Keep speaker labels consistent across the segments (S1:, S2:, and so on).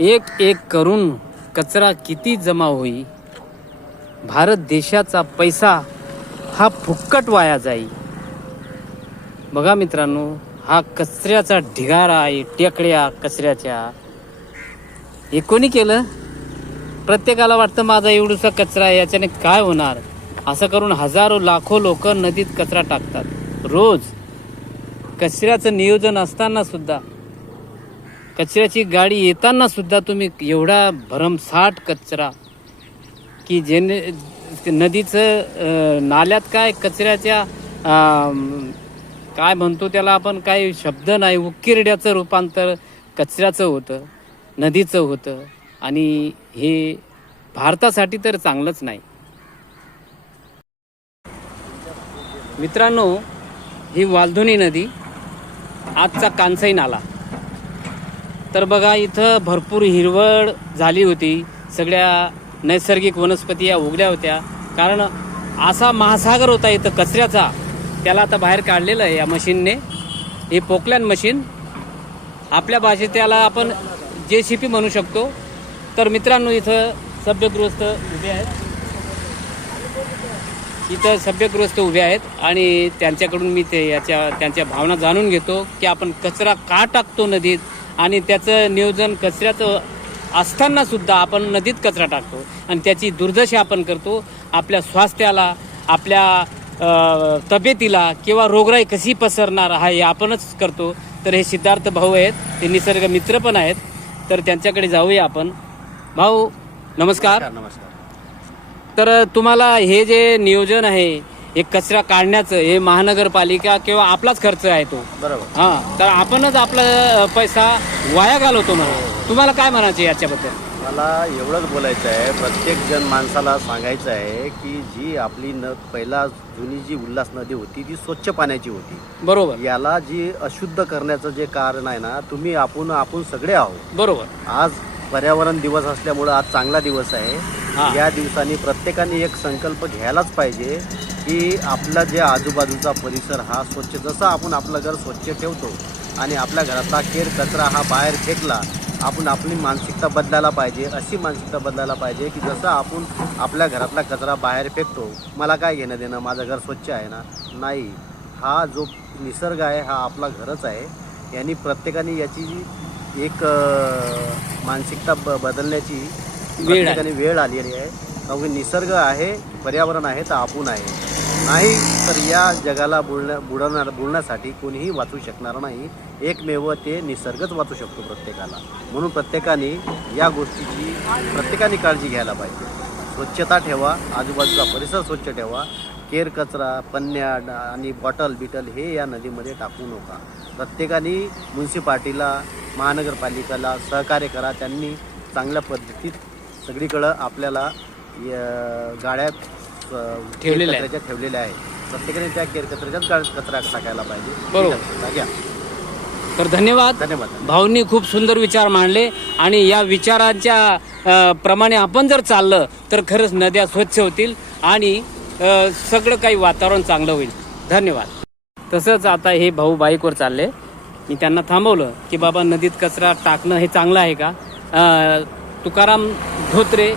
S1: एक एक करून कचरा किती जमा होई? भारत देशाचा पैसा हा फुक्कट वाया जाई. बघा मित्रांनो हा कचऱ्याचा ढिगारा आहे टेकड्या कचऱ्याच्या. हे कोणी केलं? प्रत्येकाला वाटतं माझा एवढूसा कचरा आहे याच्याने काय होणार? असं करून हजारो लाखो लोक नदीत कचरा टाकतात. रोज. कचऱ्याचं नियोजन असताना सुद्धा. कचऱ्याची गाडी येताना सुद्धा तुम्ही एवढा भरमसाठ कचरा की जेणे नदीचं नाल्यात काय कचऱ्याच्या काय म्हणतो त्याला आपण काही शब्द नाही उकिरड्याचं रूपांतर कचऱ्याचं होतं नदीचं होतं. आणि हे भारतासाठी तर चांगलंच नाही. मित्रांनो ही वालधुनी नदी आजचा कांसाई नाला. तर बघा इथं भरपूर हिरवळ झाली होती. सगळ्या नैसर्गिक वनस्पती या उगल्या होत्या. कारण असा महासागर होता इथं कचऱ्याचा. त्याला आता बाहेर काढलेलं आहे या मशीनने. हे पोकलॅन मशीन. आपल्या भाषेत त्याला आपण जे सी पी म्हणू शकतो. तर मित्रांनो इथं सभ्यगृहस्थ उभे आहेत. इथं सभ्यगृहस्थ उभे आहेत आणि त्यांच्याकडून मी ते याच्या त्यांच्या भावना जाणून घेतो की आपण कचरा का टाकतो नदीत? आणि त्याचं नियोजन कचऱ्याचं असताना सुद्धा आपण नदीत कचरा टाकतो. आणि त्याची दुर्दशा आपण करतो. आपल्या स्वास्थ्याला आपल्या तब्येतीला किंवा रोगराई कशी पसरणार हा हे आपणच करतो. तर हे सिद्धार्थ भाऊ आहेत. ते निसर्ग मित्र पण आहेत. तर त्यांच्याकडे जाऊया आपण. भाऊ नमस्कार
S2: नमस्कार.
S1: तर तुम्हाला हे जे नियोजन आहे हे कचरा काढण्याचं हे महानगरपालिका किंवा आपलाच खर्च आहे तो.
S2: बरोबर.
S1: हा तर आपणच आपला पैसा वाया घालवतो म्हणा तुम्हाला काय म्हणायचं याच्याबद्दल?
S2: मला एवढंच बोलायचं आहे प्रत्येक जन माणसाला सांगायचं आहे की जी आपली न पहिला जुनी जी उल्हास नदी होती ती स्वच्छ पाण्याची होती.
S1: बरोबर.
S2: याला जी अशुद्ध करण्याचं जे कारण आहे ना तुम्ही आपण आपण सगळे आहोत.
S1: बरोबर.
S2: आज पर्यावरण दिवस असल्यामुळं आज चांगला दिवस
S1: हा.
S2: आहे या दिवसांनी प्रत्येकाने एक संकल्प घ्यायलाच पाहिजे की आपला जे आजूबाजूचा परिसर हा स्वच्छ जसं आपण आपलं घर स्वच्छ ठेवतो आणि आपल्या घरातला केर कचरा हा बाहेर फेकला आपण आपली मानसिकता बदलायला पाहिजे अशी मानसिकता बदलायला पाहिजे की जसं आपण आपल्या घरातला कचरा बाहेर फेकतो मला काय घेणं देणं माझं घर स्वच्छ आहे ना? नाही. हा जो निसर्ग आहे हा आपला घरच आहे. यांनी प्रत्येकाने याची एक मानसिकता ब बदलण्याची. प्रत्येकाने वेळ आलेली आहे. कारण निसर्ग आहे पर्यावरण आहे तर आपण आहे. नाही तर या जगाला बुडण्या बुडवणार बुडण्यासाठी कोणीही वाचू शकणार नाही. एकमेव ते निसर्गच वाचू शकतो प्रत्येकाला. म्हणून प्रत्येकाने या गोष्टीची प्रत्येकाने काळजी घ्यायला पाहिजे. स्वच्छता ठेवा आजूबाजूचा परिसर स्वच्छ ठेवा. केर कचरा पन्न्या आणि बॉटल बिटल हे या नदीमध्ये टाकू नका. प्रत्येकाने म्युन्सिपाल्टीला महानगरपालिकेला सहकार्य करा. त्यांनी चांगल्या पद्धतीत सगळीकडं आपल्याला य- गाड्या
S1: ठेवलेल्या आहेत.
S2: ठेवलेल्या आहेत प्रत्येकाने त्या केर कचऱ्याच्याच गाड्यात कचरा टाकायला पाहिजे.
S1: बरोबर.
S2: आहे? घ्या.
S1: तर धन्यवाद.
S2: धन्यवाद.
S1: भाऊंनी खूप सुंदर विचार मांडले आणि या विचारांच्या प्रमाणे आपण जर चाललं तर खरंच नद्या स्वच्छ होतील आणि सगळं काही वातावरण चांगलं होईल. धन्यवाद. तसंच आता हे भाऊ बाईकवर चालले. मी त्यांना थांबवलं की बाबा नदीत कचरा टाकणं हे चांगलं आहे का? तुकाराम धोत्रे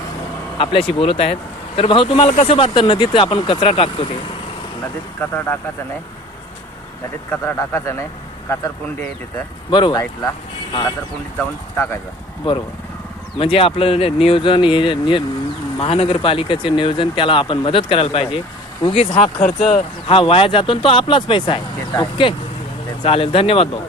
S1: आपल्याशी बोलत आहेत. तर भाऊ तुम्हाला कसं वाटतं? नदीत आपण कचरा टाकतो ते.
S3: नदीत कचरा टाकायचा नाही. नदीत कचरा टाकायचा नाही. कचरकुंडी आहे तिथं.
S1: बरोबर.
S3: साईडला.
S1: हा.
S3: कचरकुंडीत जाऊन टाकायचा.
S1: बरोबर. म्हणजे आपलं नियोजन हे नि- महानगरपालिकेचे नियोजन त्याला आपण मदत करायला पाहिजे. उगीच हा खर्च हा वाया जातो आणि तो आपलाच पैसा
S3: ते
S1: आहे.
S3: तर आहे.
S1: ओके चालेल. धन्यवाद भाऊ.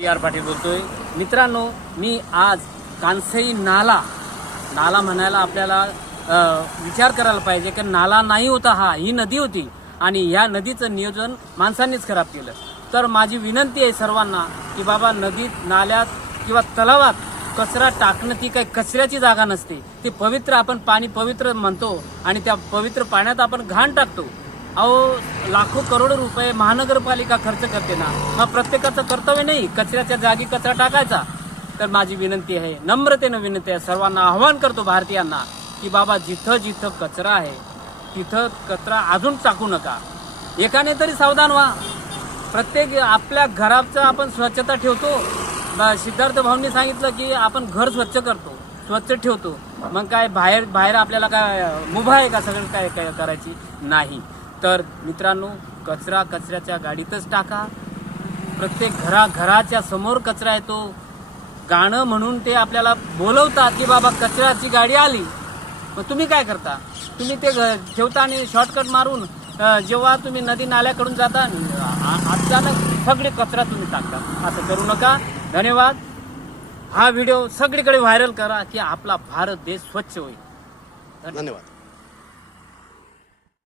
S1: पी आर पाटील बोलतोय. मित्रांनो मी आज कांसई नाला नाला म्हणायला आपल्याला विचार करायला पाहिजे कारण नाला नाही होता हा ही नदी होती आणि या नदीचं नियोजन माणसांनीच खराब केलं. तर माझी विनंती आहे सर्वांना की बाबा नदीत नाल्यात किंवा तलावात कचरा टाकणं ती काही कचऱ्याची जागा नसते. ती पवित्र आपण पाणी पवित्र म्हणतो आणि त्या पवित्र पाण्यात आपण घाण टाकतो. अहो लाखो करोड रुपये महानगरपालिका खर्च करते ना. मग प्रत्येकाचं कर्तव्य नाही कचऱ्याच्या जागी कचरा टाकायचा. तर माझी विनंती आहे नम्रतेनं विनंती आहे सर्वांना आव्हान करतो भारतीयांना की बाबा जिथं जिथं कचरा आहे तिथं कचरा अजून टाकू नका. एकाने तरी सावधान व्हा. प्रत्येक आपल्या घराचं आपण स्वच्छता ठेवतो. सिद्धार्थ भाऊंनी सांगितलं की आपण घर स्वच्छ करतो स्वच्छ ठेवतो. मग काय बाहेर बाहेर आपल्याला काय मुभा आहे का सगळं काय काय करायची? नाही. तर मित्रांनो कचरा कचऱ्याच्या गाडीतच टाका. प्रत्येक घरा घराच्या समोर कचरा येतो. गाणं म्हणून ते आपल्याला बोलवतात की बाबा कचऱ्याची गाडी आली. मग तुम्ही काय करता? तुम्ही ते घ- ठेवता आणि शॉर्टकट मारून जेव्हा तुम्ही नदी नाल्याकडून जाता अचानक सगळे कचरा तुम्ही टाकता. असं करू नका. धन्यवाद. हा व्हिडिओ सगळीकडे व्हायरल करा की आपला भारत देश स्वच्छ होईल.
S2: धन्यवाद.